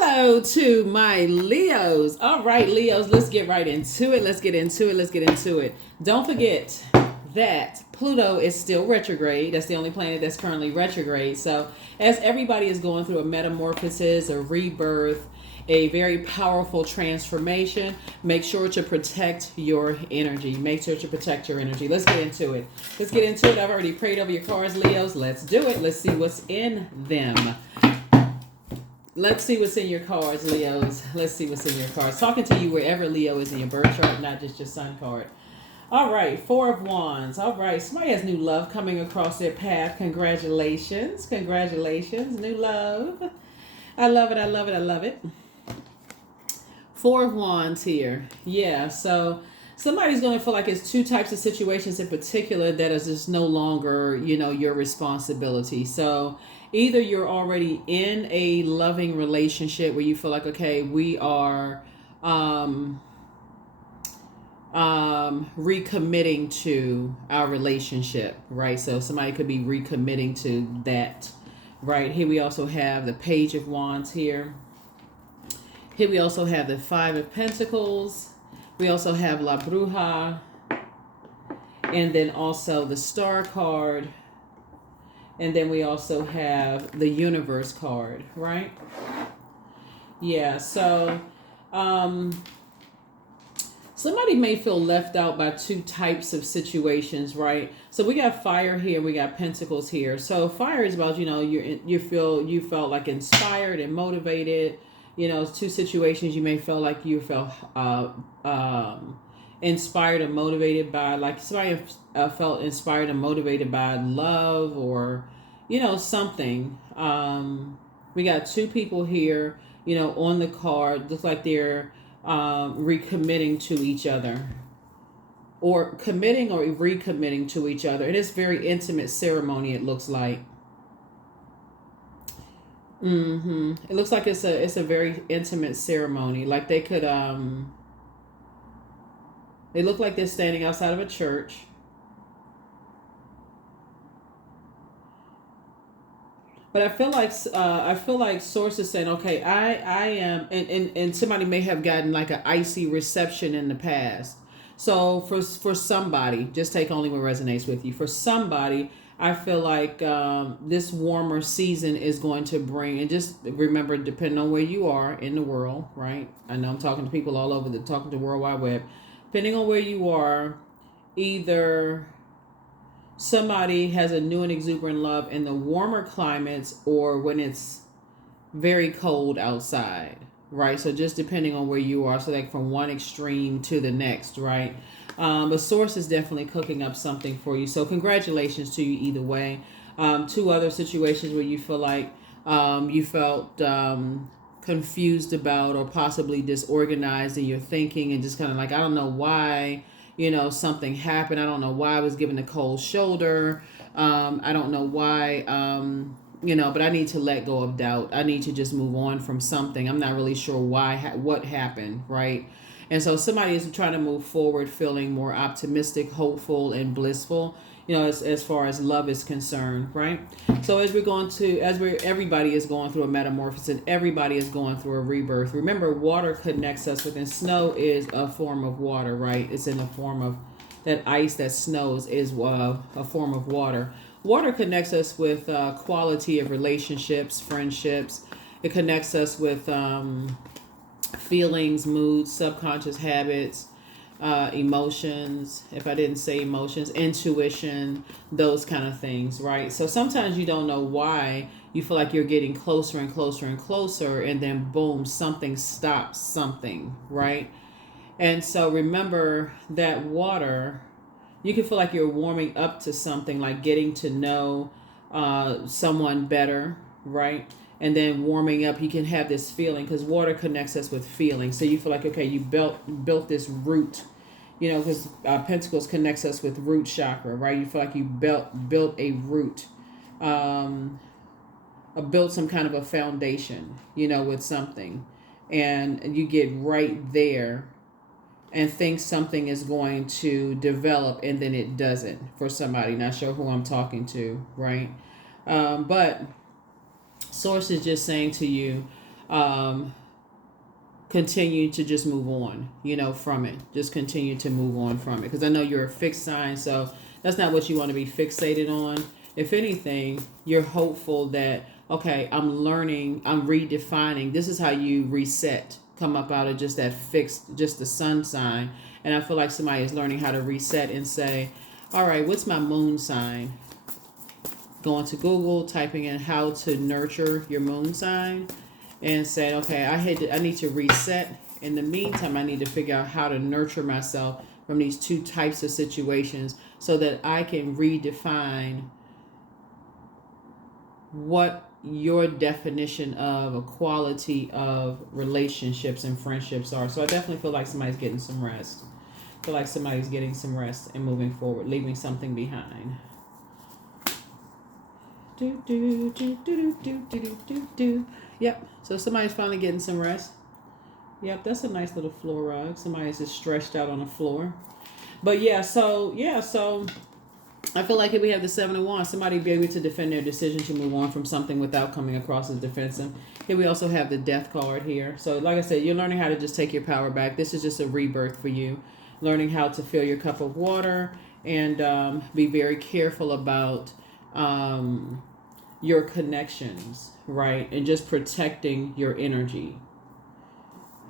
Hello to my Leos. All right, Leos, let's get right into it. Let's get into it. Don't forget that Pluto is still retrograde. That's the only planet that's currently retrograde. So, as everybody is going through a metamorphosis, a rebirth, a very powerful transformation, make sure to protect your energy. Make sure to protect your energy. Let's get into it. I've already prayed over your cards, Leos. Let's do it. Let's see what's in them. Let's see what's in your cards, Leos. Let's see what's in your cards. Talking to you wherever Leo is in your birth chart, not just your sun card. All right, Four of Wands. All right, somebody has new love coming across their path. Congratulations. New love. I love it. Four of Wands here. Yeah, so somebody's going to feel like it's two types of situations in particular that is just no longer, your responsibility. So either you're already in a loving relationship where you feel like, okay, we are recommitting to our relationship, right? So somebody could be recommitting to that, right? Here we also have the Page of Wands here. Here we also have the Five of Pentacles. We also have La Bruja. And then also the Star card. And then we also have the Universe card, right? Yeah, so somebody may feel left out by two types of situations, right? So we got fire here, we got pentacles here. So fire is about, you felt like inspired and motivated. Two situations you may feel like you felt inspired and motivated by, like somebody felt inspired and motivated by love or something. We got two people here on the card. Looks like they're recommitting to each other, or committing or recommitting to each other. And it's very intimate ceremony, it looks like. It looks like it's a very intimate ceremony. Like they could they look like they're standing outside of a church. But I feel like source is saying, okay, I am, and somebody may have gotten like an icy reception in the past. So for somebody, just take only what resonates with you. For somebody, I feel like this warmer season is going to bring, and just remember, depending on where you are in the world, right? I know I'm talking to people all over talking to World Wide Web. Depending on where you are, either somebody has a new and exuberant love in the warmer climates or when it's very cold outside, right? So just depending on where you are, so like from one extreme to the next, right? The source is definitely cooking up something for you. So congratulations to you either way. Two other situations where you feel like you felt confused about or possibly disorganized in your thinking and just kind of like, I don't know why, something happened. I don't know why I was given a cold shoulder. I don't know why, but I need to let go of doubt. I need to just move on from something. I'm not really sure what happened, right? And so somebody is trying to move forward feeling more optimistic, hopeful, and blissful, as far as love is concerned, right? So everybody is going through a metamorphosis and everybody is going through a rebirth. Remember, water connects us with, and snow is a form of water, right? It's in the form of that ice that snows is a form of water. Water connects us with quality of relationships, friendships. It connects us with feelings, moods, subconscious habits, emotions. If I didn't say emotions, intuition, those kind of things, right? So sometimes you don't know why you feel like you're getting closer and closer and closer, and then boom, something stops something, right? And so remember that water, you can feel like you're warming up to something, like getting to know someone better, right? And then warming up, you can have this feeling, because water connects us with feeling. So you feel like, okay, you built this root, because Pentacles connects us with root chakra, right? You feel like you built a root, built some kind of a foundation, with something, and you get right there and think something is going to develop, and then it doesn't for somebody. Not sure who I'm talking to, right? But Source is just saying to you, um, continue to just move on, from it. Just continue to move on from it. Because I know you're a fixed sign, so that's not what you want to be fixated on. If anything, you're hopeful that, okay, I'm learning, I'm redefining. This is how you reset, come up out of just that fixed, just the sun sign. And I feel like somebody is learning how to reset and say, all right, what's my moon sign? Going to Google, typing in how to nurture your moon sign, and saying, okay, I need to reset. In the meantime, I need to figure out how to nurture myself from these two types of situations so that I can redefine what your definition of a quality of relationships and friendships are. So I definitely feel like somebody's getting some rest. I feel like somebody's getting some rest and moving forward, leaving something behind. Do, do, do, do, do, do, do, do, do. Yep. So somebody's finally getting some rest. Yep, that's a nice little floor rug. Somebody's just stretched out on the floor. But so I feel like if we have the 7 of Wands, somebody be able to defend their decision to move on from something without coming across as defensive. Here we also have the Death card here. So like I said, you're learning how to just take your power back. This is just a rebirth for you. Learning how to fill your cup of water and be very careful about your connections, right? And just protecting your energy.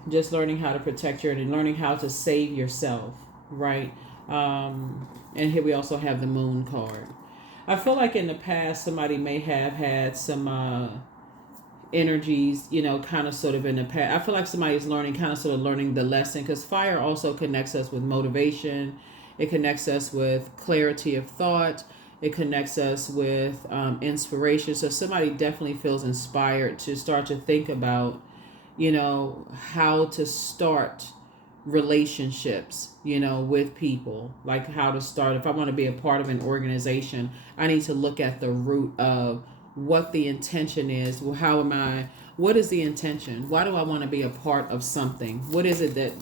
Just learning how to protect your energy, learning how to save yourself, right? And here we also have the Moon card. I feel like in the past, somebody may have had some energies, kind of sort of in the past. I feel like somebody's learning, kind of sort of learning the lesson, because fire also connects us with motivation. It connects us with clarity of thought. It connects us with inspiration. So somebody definitely feels inspired to start to think about, how to start relationships, with people, like how to start. If I want to be a part of an organization, I need to look at the root of what the intention is. Well, what is the intention? Why do I want to be a part of something? What is it that,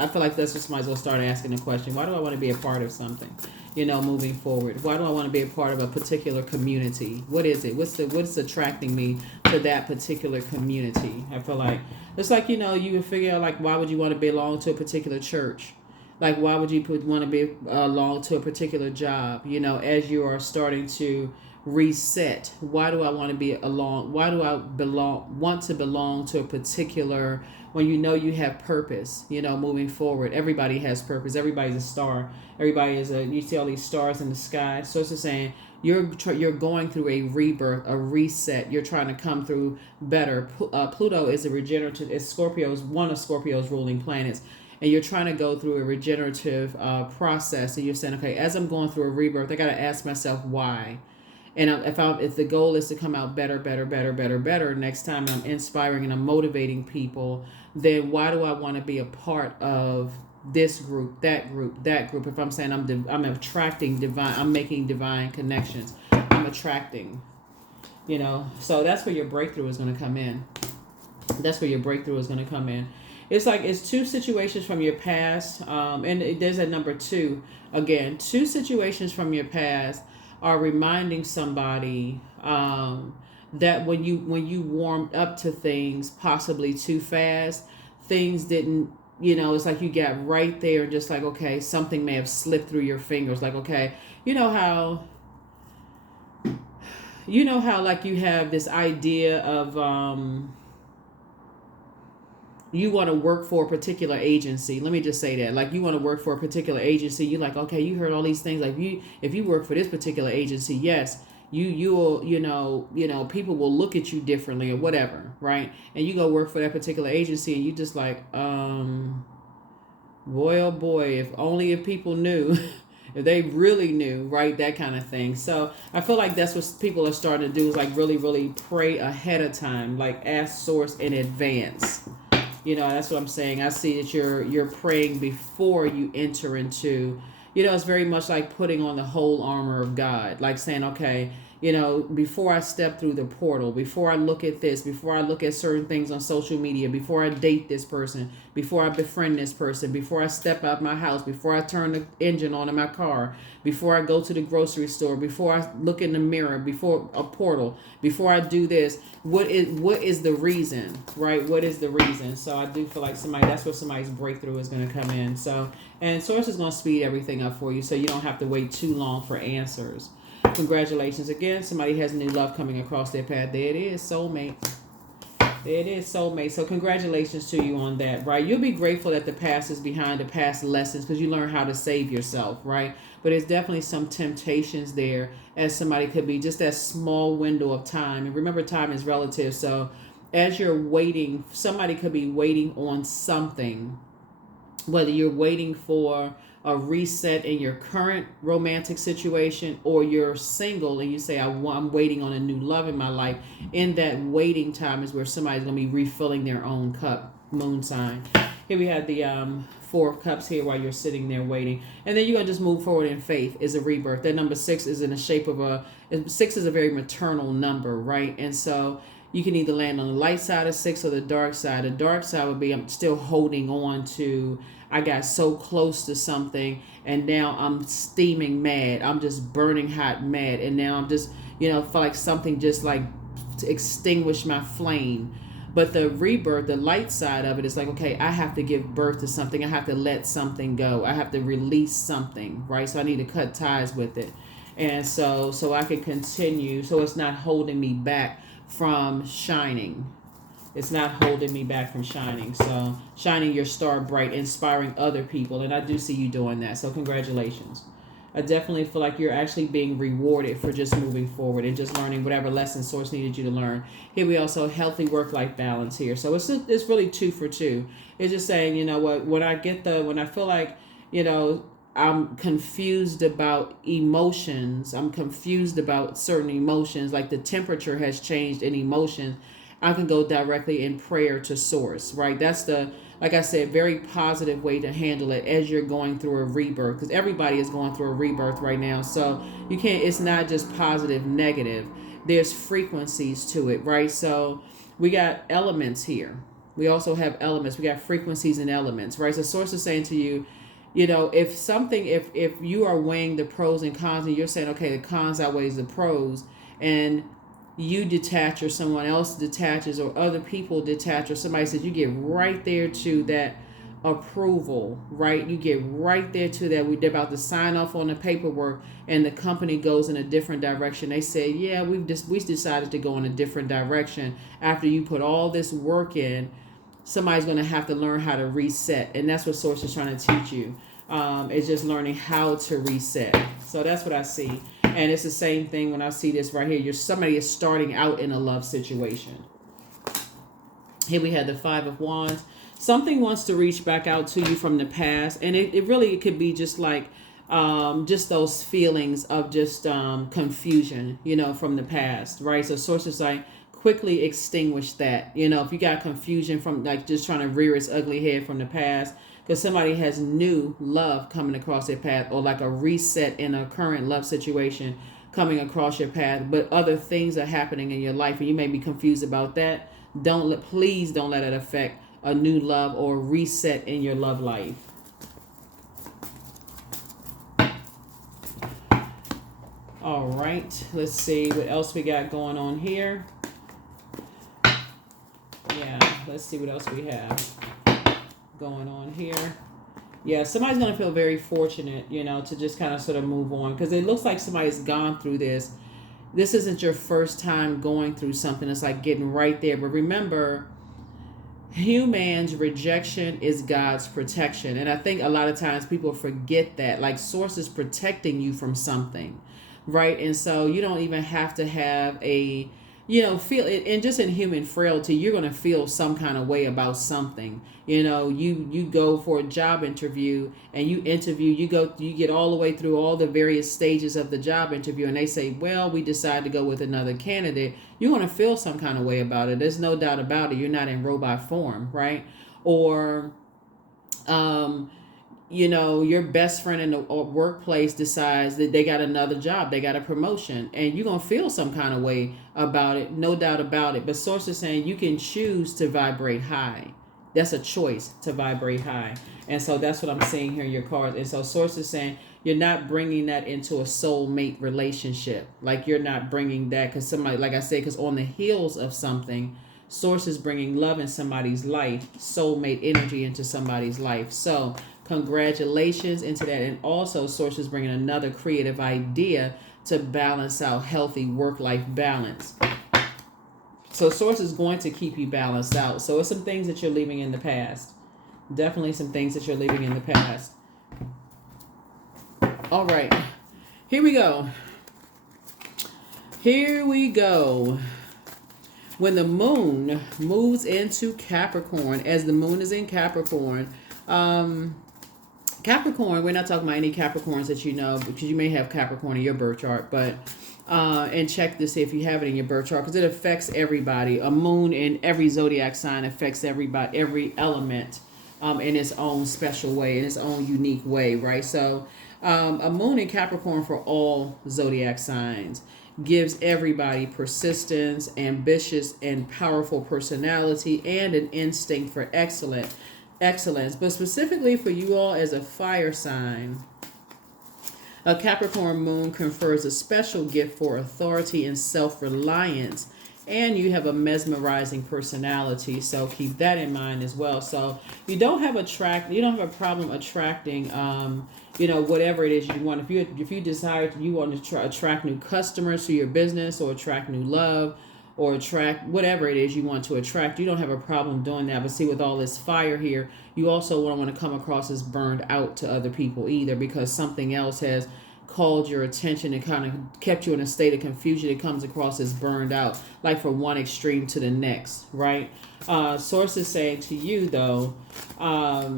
I feel like that's just might as well start asking the question. Why do I want to be a part of something, moving forward? Why do I want to be a part of a particular community? What is it? What's attracting me to that particular community? I feel like it's like, you would figure out, like, why would you want to belong to a particular church? Like, why would you want to belong to a particular job? As you are starting to reset, why do I want to be along? Why do I want to belong to a particular, when you have purpose, moving forward? Everybody has purpose. Everybody's a star. You see all these stars in the sky. So it's just saying, you're going through a rebirth, a reset. You're trying to come through better. Pluto is a regenerative. It's one of Scorpio's ruling planets, and you're trying to go through a regenerative process. And you're saying, okay, as I'm going through a rebirth, I got to ask myself why. And if the goal is to come out better next time, I'm inspiring and I'm motivating people, then why do I want to be a part of this group, that group? If I'm saying I'm attracting divine, I'm making divine connections, I'm attracting, so that's where your breakthrough is going to come in. It's like, it's two situations from your past, and there's a number 2. Again, 2 situations from your past are reminding somebody that when you warmed up to things possibly too fast, things didn't, it's like you got right there, just like, okay, something may have slipped through your fingers. Like, okay, you know how like you have this idea of you want to work for a particular agency. Let me just say that. Like, you want to work for a particular agency. You're like, okay, you heard all these things. Like, if you work for this particular agency, yes, you will, people will look at you differently or whatever, right? And you go work for that particular agency, and you just like, boy, oh boy, if people knew, if they really knew, right? That kind of thing. So I feel like that's what people are starting to do, is like really, really pray ahead of time, like ask source in advance. That's what I'm saying. I see that you're praying before you enter into, it's very much like putting on the whole armor of God. Like saying, okay, before I step through the portal, before I look at this, before I look at certain things on social media, before I date this person, before I befriend this person, before I step out my house, before I turn the engine on in my car, before I go to the grocery store, before I look in the mirror, before a portal, before I do this, what is the reason, right? What is the reason? So I do feel like that's where somebody's breakthrough is going to come in. So, and Source is going to speed everything up for you so you don't have to wait too long for answers. Congratulations again. Somebody has new love coming across their path. There it is, soulmate. There it is, soulmate. So congratulations to you on that, right? You'll be grateful that the past is behind, the past lessons, because you learn how to save yourself, right? But there's definitely some temptations there, as somebody could be just that small window of time. And remember, time is relative. So as you're waiting, somebody could be waiting on something, whether you're waiting for a reset in your current romantic situation, or you're single and you say, I'm waiting on a new love in my life. In that waiting time is where somebody's going to be refilling their own cup. Moon sign. Here we have the 4 of Cups here while you're sitting there waiting. And then you're going to just move forward in faith. Is a rebirth. That number 6 is in the shape of 6 is a very maternal number, right? And so you can either land on the light side of 6 or the dark side. The dark side would be, I'm still holding on to, I got so close to something and now I'm steaming mad. I'm just burning hot mad. And now I'm just, feel like something just like to extinguish my flame. But the rebirth, the light side of it is like, okay, I have to give birth to something. I have to let something go. I have to release something, right? So I need to cut ties with it. And so I can continue. So it's not holding me back from shining. It's not holding me back from shining. So shining your star bright, inspiring other people. And I do see you doing that. So congratulations. I definitely feel like you're actually being rewarded for just moving forward and just learning whatever lesson Source needed you to learn. Here we also healthy work-life balance here. So it's really 2 for 2. It's just saying, when I feel like, I'm confused about emotions. I'm confused about certain emotions, like the temperature has changed in emotions. I can go directly in prayer to Source, right? That's like I said, very positive way to handle it as you're going through a rebirth, because everybody is going through a rebirth right now. So it's not just positive, negative. There's frequencies to it, right? So we got elements here. We also have elements. We got frequencies and elements, right? So Source is saying to you, if you are weighing the pros and cons and you're saying, okay, the cons outweighs the pros, and you detach or someone else detaches or other people detach or somebody says, you get right there to that approval, right? You get right there to that. They're about to sign off on the paperwork and the company goes in a different direction. They say, yeah, we decided to go in a different direction. After you put all this work in, somebody's going to have to learn how to reset. And that's what Source is trying to teach you. It's just learning how to reset. So that's what I see. And it's the same thing when I see this right here. Somebody is starting out in a love situation. Here we have the 5 of Wands. Something wants to reach back out to you from the past. And it could be just like just those feelings of just confusion, from the past, right? So Source is like, quickly extinguish that. If you got confusion from like just trying to rear its ugly head from the past, because somebody has new love coming across their path, or like a reset in a current love situation coming across your path, but other things are happening in your life and you may be confused about that. Please don't let it affect a new love or reset in your love life. All right, let's see what else we got going on here. Let's see what else we have going on here. Yeah, somebody's going to feel very fortunate, to just kind of sort of move on, because it looks like somebody's gone through this. This isn't your first time going through something. It's like getting right there. But remember, human's rejection is God's protection. And I think a lot of times people forget that. Like, Source is protecting you from something, right? And so you don't even have to have feel it. And just in human frailty, you're going to feel some kind of way about something. You go for a job interview and you get all the way through all the various stages of the job interview, and they say, well, we decided to go with another candidate. You're going to feel some kind of way about it. There's no doubt about it. You're not in robot form, right? Or your best friend in the workplace decides that they got another job, they got a promotion, and you're going to feel some kind of way about it, no doubt about it. But source is saying you can choose to vibrate high. That's a choice to vibrate high. And so that's what I'm seeing here in your cards. And so source is saying you're not bringing that into a soulmate relationship. Like you're not bringing that because somebody, like I said, because on the heels of something, source is bringing love in somebody's life, soulmate energy into somebody's life. So congratulations into that. And also source is bringing another creative idea to balance out healthy work-life balance. So source is going to keep you balanced out. So it's some things that you're leaving in the past. Definitely some things that you're leaving in the past. All right. Here we go. Here we go. When the moon moves into Capricorn, as the moon is in Capricorn, Capricorn, we're not talking about any Capricorns that you know, because you may have Capricorn in your birth chart, but and check to see if you have it in your birth chart, because it affects everybody. A moon in every zodiac sign affects everybody, every element in its own special way, in its own unique way, right? So a moon in Capricorn for all zodiac signs gives everybody persistence, ambitious and powerful personality, and an instinct for excellence. But specifically for you all as a fire sign, a Capricorn moon confers a special gift for authority and self-reliance, and you have a mesmerizing personality. So keep that in mind as well. So you don't have a problem attracting, whatever it is you want. If you decide you want to attract new customers to your business, or attract new love, or attract whatever it is you want to attract, you don't have a problem doing that. But see, with all this fire here, you also don't want to come across as burned out to other people either, because something else has called your attention and kind of kept you in a state of confusion. It comes across as burned out, like from one extreme to the next, right? Source is saying to you though, I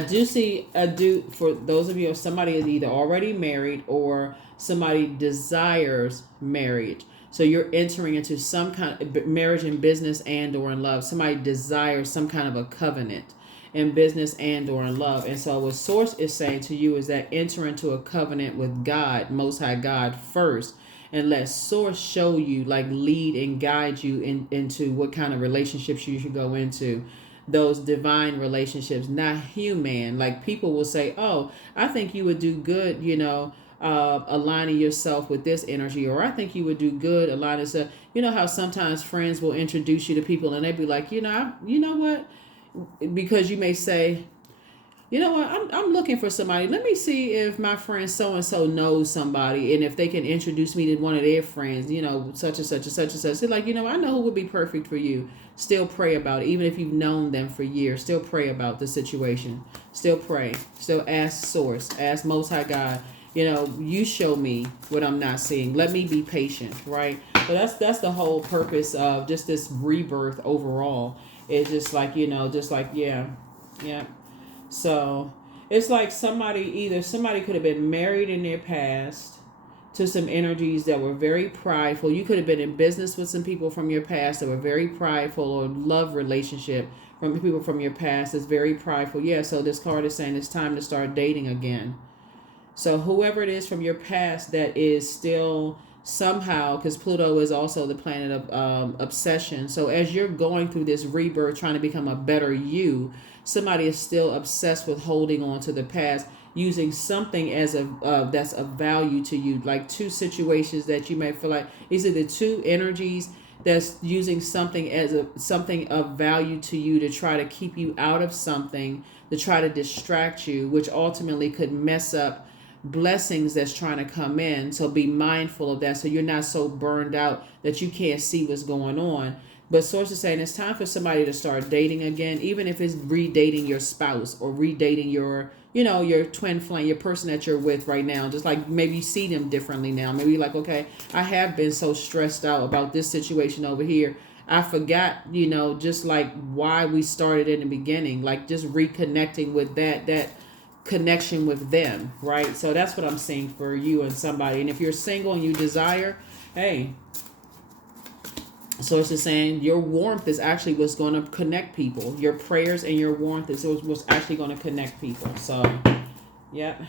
do for those of you, if somebody is either already married or somebody desires marriage. So you're entering into some kind of marriage in business and or in love. Somebody desires some kind of a covenant in business and or in love. And so what source is saying to you is that enter into a covenant with God, Most High God first, and let source show you, like lead and guide you into what kind of relationships you should go into. Those divine relationships, not human. Like people will say, oh, I think you would do good, aligning yourself with this energy, or I think you would do good aligning yourself. You know how sometimes friends will introduce you to people and they be like, you know what? Because you may say, you know what, I'm looking for somebody. Let me see if my friend so-and-so knows somebody, and if they can introduce me to one of their friends, such and such and such and such. They're like, I know who would be perfect for you. Still pray about it. Even if you've known them for years, still pray about the situation. Still pray. Still ask source. Ask Most High God, you show me what I'm not seeing. Let me be patient, right? So that's the whole purpose of just this rebirth overall. It's just like, yeah. So it's like somebody could have been married in their past to some energies that were very prideful. You could have been in business with some people from your past that were very prideful, or love relationship from people from your past that's very prideful. Yeah, so this card is saying it's time to start dating again. So whoever it is from your past that is still somehow, because Pluto is also the planet of obsession. So as you're going through this rebirth, trying to become a better you, somebody is still obsessed with holding on to the past, using something as that's of value to you, like two situations that you may feel like these are the two energies that's using something as something of value to you to try to keep you out of something, to try to distract you, which ultimately could mess up blessings that's trying to come in. So be mindful of that, so you're not so burned out that you can't see what's going on. But source is saying it's time for somebody to start dating again, even if it's redating your spouse or redating your twin flame, your person that you're with right now. Just like maybe you see them differently now. Maybe you're like, okay, I have been so stressed out about this situation over here. I forgot, just like why we started in the beginning, like just reconnecting with that connection with them, right? So that's what I'm seeing for you and somebody. And if you're single and you desire, hey, Source is saying your warmth is actually what's going to connect people. Your prayers and your warmth is what's actually going to connect people. So, yep.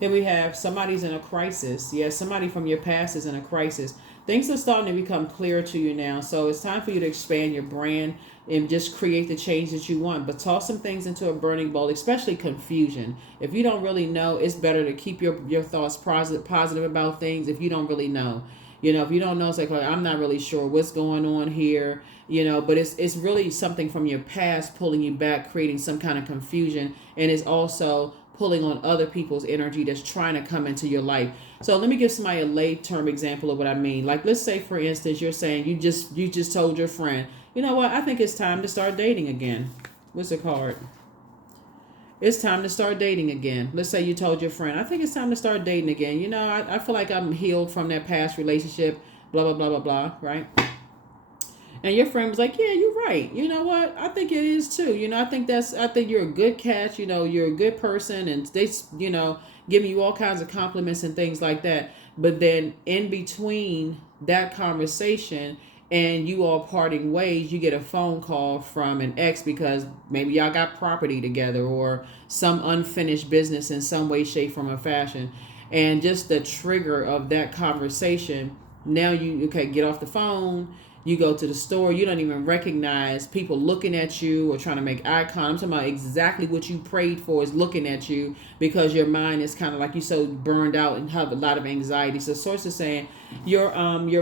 Here we have somebody's in a crisis. Yeah, somebody from your past is in a crisis. Things are starting to become clearer to you now. So it's time for you to expand your brand and just create the change that you want. But toss some things into a burning bowl, especially confusion. If you don't really know, it's better to keep your thoughts positive about things if you don't really know. If you don't know, it's like I'm not really sure what's going on here. But it's really something from your past pulling you back, creating some kind of confusion. And it's also pulling on other people's energy that's trying to come into your life. So let me give somebody a lay term example of what I mean. Like, let's say, for instance, you're saying you just told your friend, you know what, I think it's time to start dating again. What's the card? It's time to start dating again. Let's say you told your friend, I think it's time to start dating again. I feel like I'm healed from that past relationship, blah, blah, blah, blah, blah, right? And your friend was like, yeah, you're right. You know what? I think it is too. I think you're a good catch. You're a good person. And they, giving you all kinds of compliments and things like that. But then in between that conversation and you all parting ways, you get a phone call from an ex because maybe y'all got property together or some unfinished business in some way, shape, form, or fashion. And just the trigger of that conversation, now you get off the phone. You go to the store, you don't even recognize people looking at you or trying to make eye contact. I'm talking about exactly what you prayed for is looking at you because your mind is kind of like you so burned out and have a lot of anxiety. So source is saying your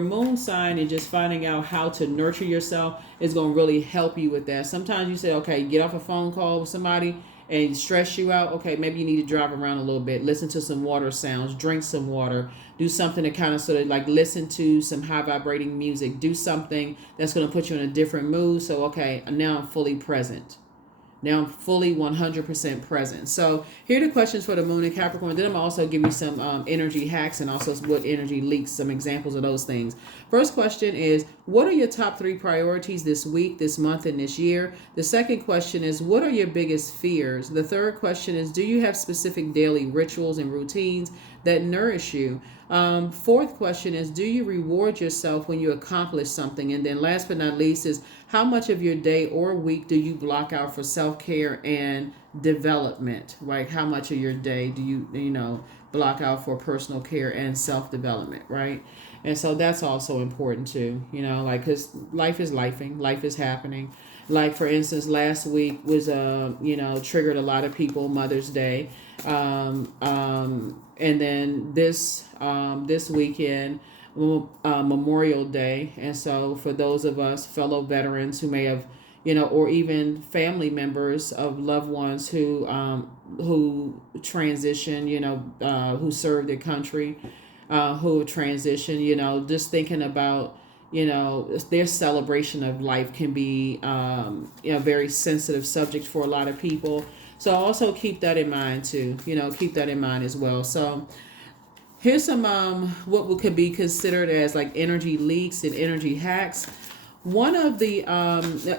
moon sign and just finding out how to nurture yourself is going to really help you with that. Sometimes you say, okay, get off a phone call with somebody and stress you out. Okay, maybe you need to drive around a little bit, listen to some water sounds, drink some water, do something to kind of sort of like listen to some high vibrating music, do something that's going to put you in a different mood. So, okay, now I'm fully present. Now I'm fully 100% present. So here are the questions for the moon and Capricorn. Then I'm also give you some energy hacks and also what energy leaks, some examples of those things. First question is, what are your top 3 priorities this week, this month, and this year? The second question is, what are your biggest fears? The third question is, do you have specific daily rituals and routines that nourish you? Fourth question is, do you reward yourself when you accomplish something? And then last but not least is, how much of your day or week do you block out for self-care and development? Like, how much of your day do you block out for personal care and self-development, right? And so that's also important too, because life is lifing, life is happening. Like, for instance, last week was, triggered a lot of people, Mother's Day. And then this weekend, Memorial Day. And so for those of us fellow veterans who may have, or even family members of loved ones who transition, who served their country, who transition, just thinking about, their celebration of life can be, a very sensitive subject for a lot of people. So also keep that in mind too, keep that in mind as well. So here's some what could be considered as like energy leaks and energy hacks. One of the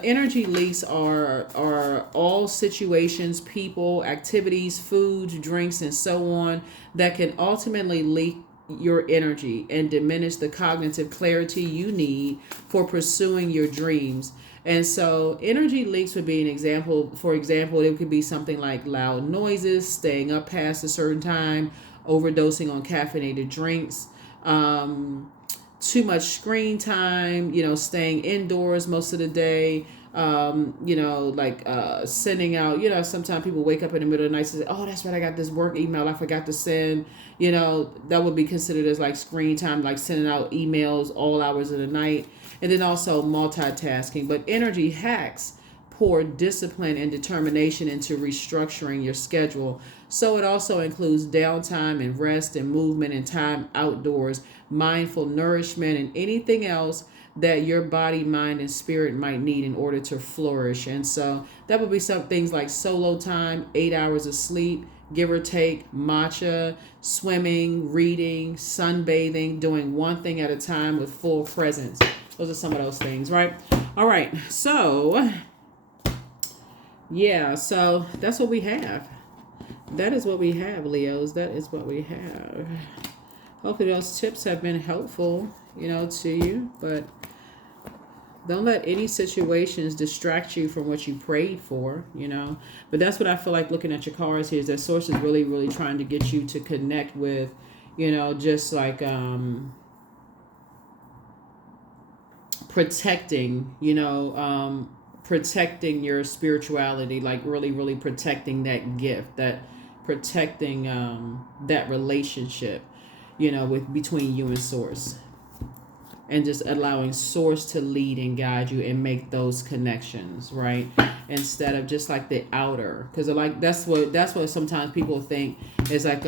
energy leaks are all situations, people, activities, foods, drinks, and so on that can ultimately leak your energy and diminish the cognitive clarity you need for pursuing your dreams. And so energy leaks would be an example. For example, it could be something like loud noises, staying up past a certain time, overdosing on caffeinated drinks, too much screen time, staying indoors most of the day, sending out, sometimes people wake up in the middle of the night and say, oh, that's right, I got this work email I forgot to send. That would be considered as like screen time, like sending out emails all hours of the night. And then also multitasking. But energy hacks pour discipline and determination into restructuring your schedule. So it also includes downtime and rest and movement and time outdoors, mindful nourishment, and anything else that your body, mind, and spirit might need in order to flourish. And so that would be some things like solo time, 8 hours of sleep, give or take, matcha, swimming, reading, sunbathing, doing one thing at a time with full presence. Those are some of those things, right? All right. So, yeah. So that's what we have. That is what we have, Leos. That is what we have. Hopefully those tips have been helpful, to you. But Don't let any situations distract you from what you prayed for, But that's what I feel like looking at your cards here is that source is really, really trying to get you to connect with, just like protecting, protecting your spirituality, like really, really protecting that gift, that protecting that relationship, with between you and source, and just allowing source to lead and guide you and make those connections, right? Instead of just like the outer, because like that's what sometimes people think is like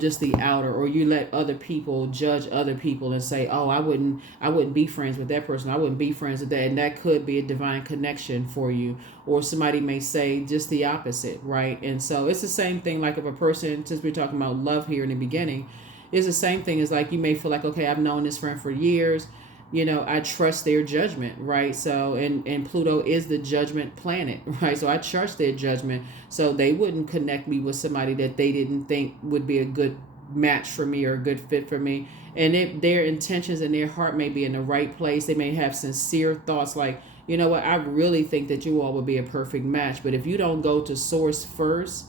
just the outer, or you let other people judge other people and say, oh, I wouldn't be friends with that person, I wouldn't be friends with that, and that could be a divine connection for you. Or somebody may say just the opposite, right? And so it's the same thing, like if a person, since we're talking about love here in the beginning, it's the same thing as like you may feel like, okay, I've known this friend for years, I trust their judgment, right? So and Pluto is the judgment planet, right? So I trust their judgment, so they wouldn't connect me with somebody that they didn't think would be a good match for me or a good fit for me. And their intentions and their heart may be in the right place. They may have sincere thoughts like, you know what, I really think that you all would be a perfect match. But if you don't go to source first,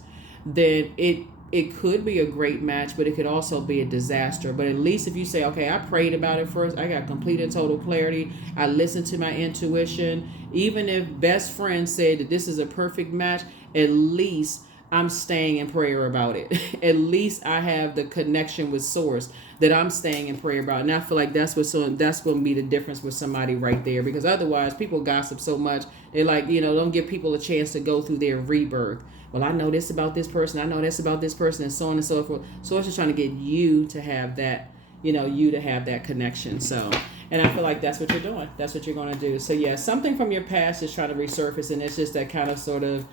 then it could be a great match, but it could also be a disaster. But at least if you say, okay, I prayed about it first, I got complete and total clarity, I listened to my intuition, even if best friend said that this is a perfect match, at least I'm staying in prayer about it. At least I have the connection with source that I'm staying in prayer about. And I feel like that's going to be the difference with somebody right there. Because otherwise people gossip so much. They like, don't give people a chance to go through their rebirth. Well, I know this about this person, I know this about this person, and so on and so forth. So it's just trying to get you to have that, you to have that connection. So, and I feel like that's what you're doing. That's what you're going to do. So yeah, something from your past is trying to resurface, and it's just that kind of sort of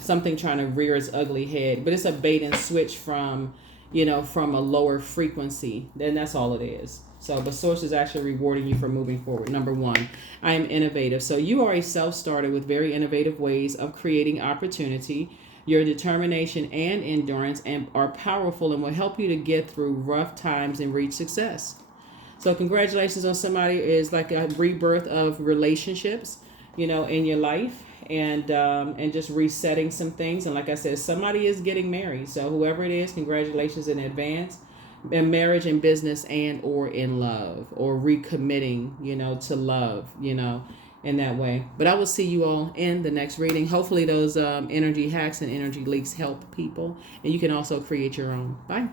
something trying to rear its ugly head. But it's a bait and switch from a lower frequency. Then that's all it is. So the source is actually rewarding you for moving forward. Number one, I am innovative. So you are a self-starter with very innovative ways of creating opportunity. Your determination and endurance are powerful and will help you to get through rough times and reach success. So congratulations on somebody is like a rebirth of relationships, in your life, and just resetting some things. And like I said, somebody is getting married. So whoever it is, congratulations in advance. In marriage and business and or in love, or recommitting, to love, in that way. But I will see you all in the next reading. Hopefully those energy hacks and energy leaks help people, and you can also create your own. Bye.